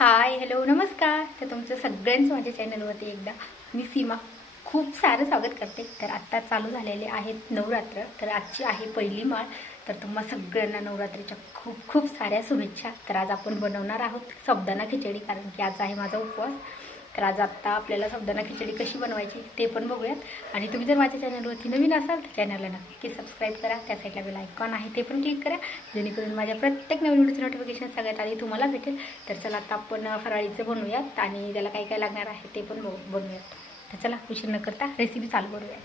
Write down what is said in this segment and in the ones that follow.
Hi hello नमस्कार. तर तुमचं सगळ्यांचं माझ्या चॅनलवरती एकदा मी सीमा खूप सारं स्वागत करते. तर आत्ता चालू झालेले आहेत नवरात्र. तर आजची आहे पहिली माळ. तर तुम्हा सगळ्यांना नवरात्रीच्या खूप खूप साऱ्या शुभेच्छा. तर आज आपण बनवणार आहोत साबुदाणा खिचडी, कारण की आज आहे माझा उपवास. तर आज आत्ता आपल्याला साबुदाणा खिचडी कशी बनवायची ते पण बघूयात. आणि तुम्ही जर माझ्या चॅनलवरती नवीन असाल तर चॅनलला नक्की सबस्क्राईब करा. त्या साईडला बेल आयकॉन आहे ते पण क्लिक करा, जेणेकरून माझ्या प्रत्येक नवीन व्हिडिओचं नोटिफिकेशन सगळ्यात आधी तुम्हाला भेटेल. तर चला आता आपण फराळीचं बनवूयात आणि त्याला काय काय लागणार आहे ते पण बनवूयात. तर चला उशीर न करता रेसिपी चालू करूयात.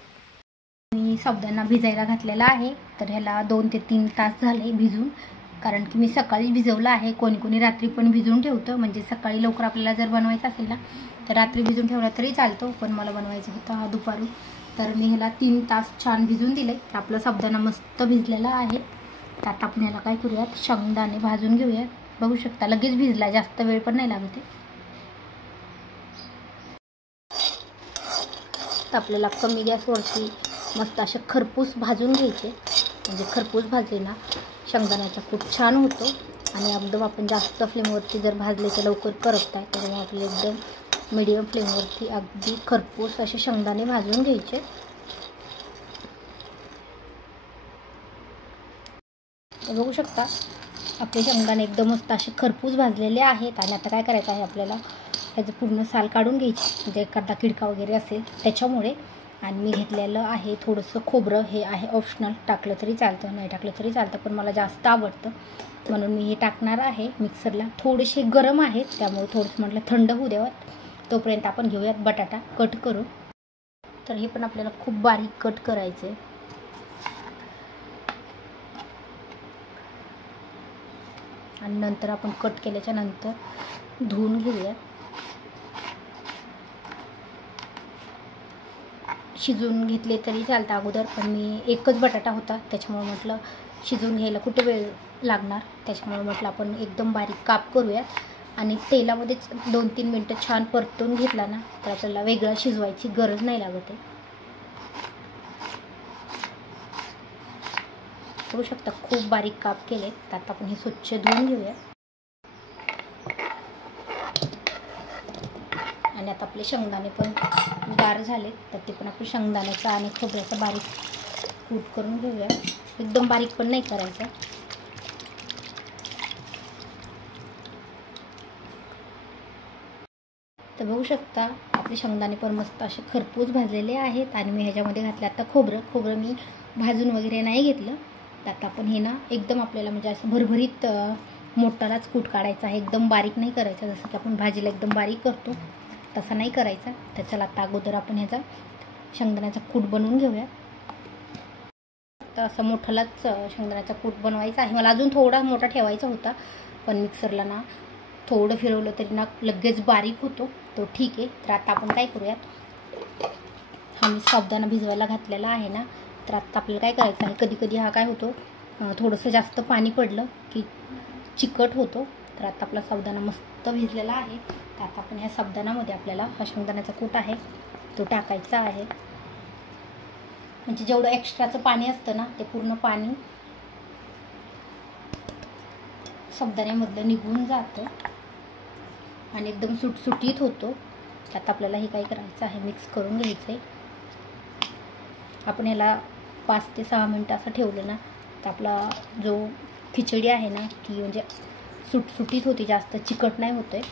मी साबुदाणा भिजायला घातलेला आहे. तर ह्याला 2 ते 3 तास झाले भिजून, कारण की मी सकाळी भिजवला आहे. कोणी कोणी रात्री पण भिजवून ठेवतं, म्हणजे सकाळी लवकर आपल्याला जर बनवायचं असेल ना तर रात्री भिजून ठेवला तरी चालतो, पण मला बनवायचं होतं दुपारून. तर मी ह्याला 3 तास छान भिजून दिले. तर आपला साबुदाणा मस्त भिजलेला आहे. तर आता आपण ह्याला काय करूयात, शेंगदाणे भाजून घेऊयात. बघू शकता लगेच भिजला, जास्त वेळ पण नाही लागत आहे. तर आपल्याला कमी गॅसवरती मस्त असे खरपूस भाजून घ्यायचे, म्हणजे खरपूस भाजले ना शेंगदाण्याचा खूप छान होतो. आणि एकदम आपण जास्त फ्लेमवरती जर भाजले तर लवकर करपतात. त्यामुळे आपले एकदम मीडियम फ्लेमवरती अगदी खरपूस असे शेंगदाणे भाजून घ्यायचे. बघू शकता आपले शेंगदाणे एकदम मस्त असे खरपूस भाजलेले आहेत. आणि आता काय करायचं आहे, आपल्याला ह्याचं पूर्ण साल काढून घ्यायची, म्हणजे एखादा किडका वगैरे असेल त्याच्यामुळे. आणि मी घेतलेलं आहे थोडंसं खोबरं. हे आहे ऑप्शनल, टाकलं तरी चालतं नाही टाकलं तरी चालतं, पण मला जास्त आवडतं म्हणून मी हे टाकणार आहे मिक्सरला. थोडेसे गरम आहेत त्यामुळे थोडंसं म्हटलं थंड होऊ द्यावं. तोपर्यंत आपण घेऊयात बटाटा कट करून. तर हे पण आपल्याला खूप बारीक कट करायचं आहे. आणि नंतर आपण कट केल्याच्या नंतर धुवून घेऊया. शिजवून घेतले तरी चालतं अगोदर, पण मी एकच बटाटा होता त्याच्यामुळे म्हटलं शिजवून घ्यायला कुठे वेळ लागणार, त्याच्यामुळे म्हटलं आपण एकदम बारीक काप करूया. आणि तेलामध्येच 2-3 मिनटं छान परतून घेतला ना तर आपल्याला वेगळा शिजवायची गरज नाही लागत आहे. बघू शकता खूप बारीक काप केले. तर आता आपण हे स्वच्छ धुवून घेऊया. आणि आता आपले शेंगदाणे पण गार झाले, तर ते पण आपण शेंगदाण्याचा आणि खोबऱ्याचा बारीक कूट करून घेऊया. एकदम बारीक पण नाही करायचं. तर बघू शकता आपले शेंगदाणे पण मस्त असे खरपूस भाजलेले आहेत. आणि मी ह्याच्यामध्ये घातलं आता खोबरं मी भाजून वगैरे नाही घेतलं. तर आता आपण हे ना एकदम आपल्याला म्हणजे असं भरभरीत मोठालाच कूट काढायचा आहे, एकदम बारीक नाही करायचा. जसं की आपण भाजीला एकदम बारीक करतो तसा नाही करायचा. तर चला आता अगोदर आपण ह्याचा शेंगदाण्याचा कूट बनवून घेऊया. तर असं मोठालाच शेंगदाण्याचा कूट बनवायचा आहे. मला अजून थोडा मोठा ठेवायचा होता, पण मिक्सरला ना थोडं फिरवलं तरी ना लगेच बारीक होतो, तो ठीक आहे. तर आता आपण काय करूयात, हा मी साबुदाणा भिजवायला घातलेला आहे ना, तर आता आपल्याला काय करायचं आहे, कधी कधी हा काय होतो थोडंसं जास्त पाणी पडलं की चिकट होतो. तर आता आपला साबुदाणा मस्त भिजलेला आहे. तर आता आपण ह्या साबुदाण्यामध्ये आपल्याला हा शेंगदाण्याचा कूट आहे तो टाकायचा आहे. म्हणजे जेवढं एक्स्ट्राचं पाणी असतं ना ते पूर्ण पाणी साबुदाण्यामधलं निघून जातं आणि एकदम सुटसुटीत होतो. आता आपल्याला हे काय करायचं आहे, मिक्स करून घ्यायचं आहे. आपण ह्याला 5 ते 6 मिनटं असं ठेवलं ना तर आपला जो खिचडी आहे ना ती म्हणजे सुटसुटीत होती, जास्त चिकट नाही होतं आहे.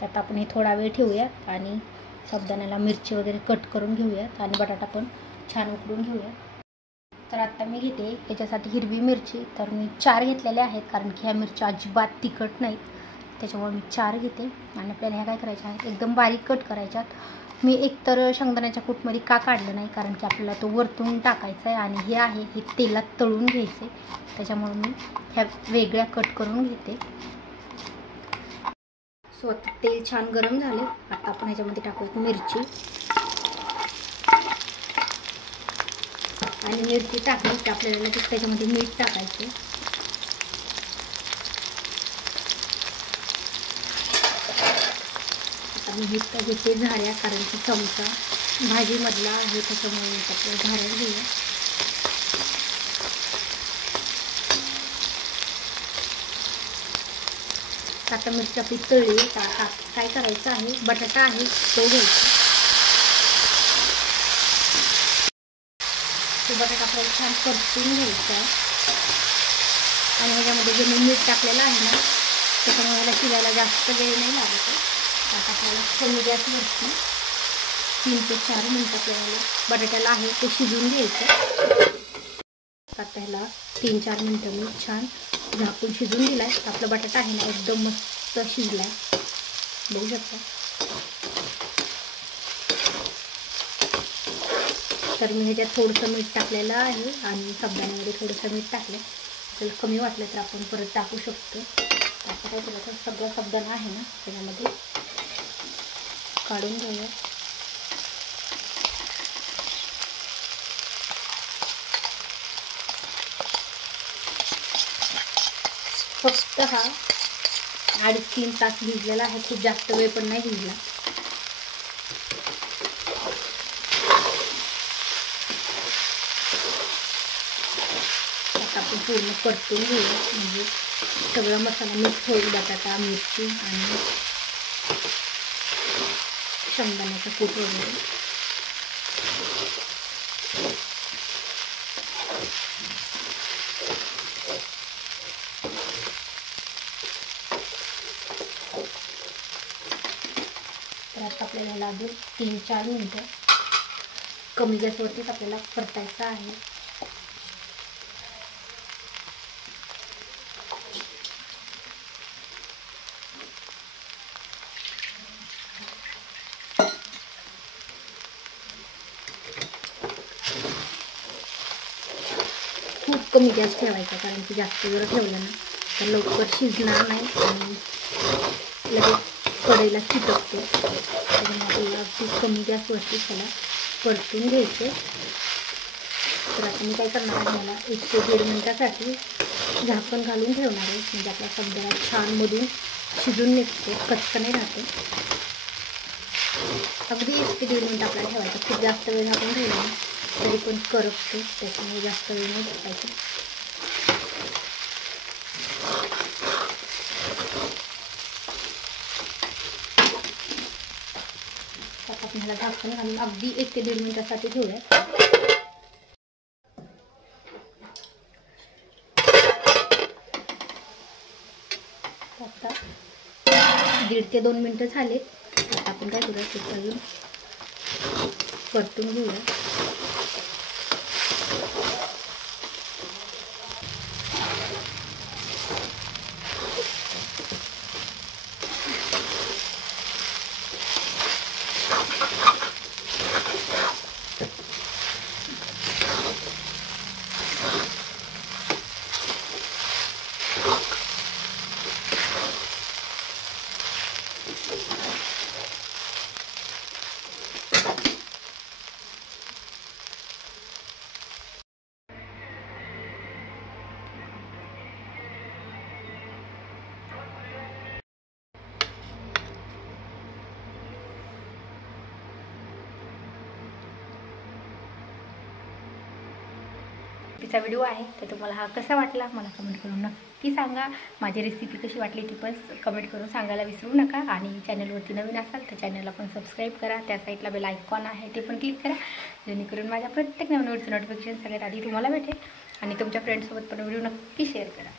तर आता आपण हे थोडा वेळ ठेवूयात आणि साबुदाण्याला मिरची वगैरे कट करून घेऊयात आणि बटाटा पण छान उकडून घेऊयात. तर आता मी घेते याच्यासाठी हिरवी मिरची. तर मी 4 घेतलेल्या आहेत, कारण की ह्या मिरच्या अजिबात तिखट नाहीत, त्याच्यामुळे मी 4 घेते. आणि आपल्याला ह्या काय करायच्या आहेत, एकदम बारीक कट करायच्यात. मी एकतर शेंगदाण्याच्या कूटमध्ये का काढलं नाही, कारण की आपल्याला तो वरतून टाकायचा आहे आणि हे आहे हे तेलात तळून घ्यायचे, त्याच्यामुळे मी ह्या वेगळ्या कट करून घेते. सो आता तेल छान गरम झाले. आता आपण ह्याच्यामध्ये टाकूयात मिरची. आणि मिरची टाकली की आपल्याला लगेच त्याच्यामध्ये मीठ टाकायचे. आता मी घेते झाऱ्या, कारण की चमचा भाजीमधला आहे त्याच्यामुळे आपल्याला झाऱ्या घेऊया. आता मिरची आपली तळली. आता काय करायचं आहे, बटाटा आहे तो घ्यायचा. तो बटाटा आपल्याला छान परतून घ्यायचा आहे. आणि ह्याच्यामध्ये जे मी मीठ टाकलेलं आहे ना, त्याच्यामुळे याला शिजायला जास्त वेळ नाही लागत. आता आपल्याला कमी गॅसवरती 3 ते 4 मिनटं आपल्याला बटाट्याला आहे ते शिजवून घ्यायचं. आता ह्याला 3-4 मिनटं मी छान झाकून शिजवून दिला आहे. आपला बटाटा आहे ना एकदम मस्त शिजला आहे, बघू शकता. तर मी ह्याच्यात थोडंसं मीठ टाकलेलं आहे आणि साबुदाण्यामध्ये थोडंसं मीठ टाकलं. जर कमी वाटलं तर आपण परत टाकू शकतो. आता काय केलं तर सगळं साबुदाणा आहे ना त्याच्यामध्ये काढून घेऊया. फक्त हा 2.5-3 तास भिजलेला आहे, खूप जास्त वेळ पण नाही भिजला. आता आपण पूर्ण परतून घेऊया, म्हणजे सगळं मसाला मिक्स होईल. बटाटा, मिरची आणि शेंगदाण्याचं कूट वगैरे. तर आता आपल्याला ह्याला अजून 3-4 मिनटं कमी गॅसवरतीच आपल्याला परतायचं आहे. खूप कमी गॅस ठेवायचा, कारण की जास्त जर ठेवलं ना तर लवकर शिजणार नाही आणि लगेच कढईला चिटकते. त्याच्यामुळे आपल्याला खूप कमी गॅसवरती त्याला परतून घ्यायचे. तर आता मी काय करणार आहे, मला 1 ते 1.5 मिनटासाठी झाकण घालून ठेवणार आहे, म्हणजे आपला साबुदाणा छान मधून शिजून निघते, कच्चा नाही राहते. अगदी 1 ते 1.5 मिनिट आपल्याला ठेवायचं. खूप जास्त वेळ आपण ठेवला तरी पण करपते, त्याच्यामुळे जास्त वेळ नाही ठेवायचं. आता आपण ह्याला झाकण घालून अगदी 1 ते 1.5 मिनिटासाठी ठेवूया. आता 1.5 ते 2 मिनटं झाले. आता आपण काय करूया, ते अजून परतून घेऊया. तिचा व्हिडिओ आहे, तर तुम्हाला हा कसा वाटला मला कमेंट करून नक्की सांगा. माझी रेसिपी कशी वाटली ती पण कमेंट करून सांगायला विसरू नका. आणि चॅनलवरती नवीन असाल तर चॅनलला पण सबस्क्राईब करा. त्या साईडला बेल आयकॉन आहे ते पण क्लिक करा, जेणेकरून माझ्या प्रत्येक नवीन व्हिडिओचं नोटिफिकेशन सगळ्यात आधी तुम्हाला भेटेल. आणि तुमच्या फ्रेंड्ससोबत पण व्हिडिओ नक्की शेअर करा.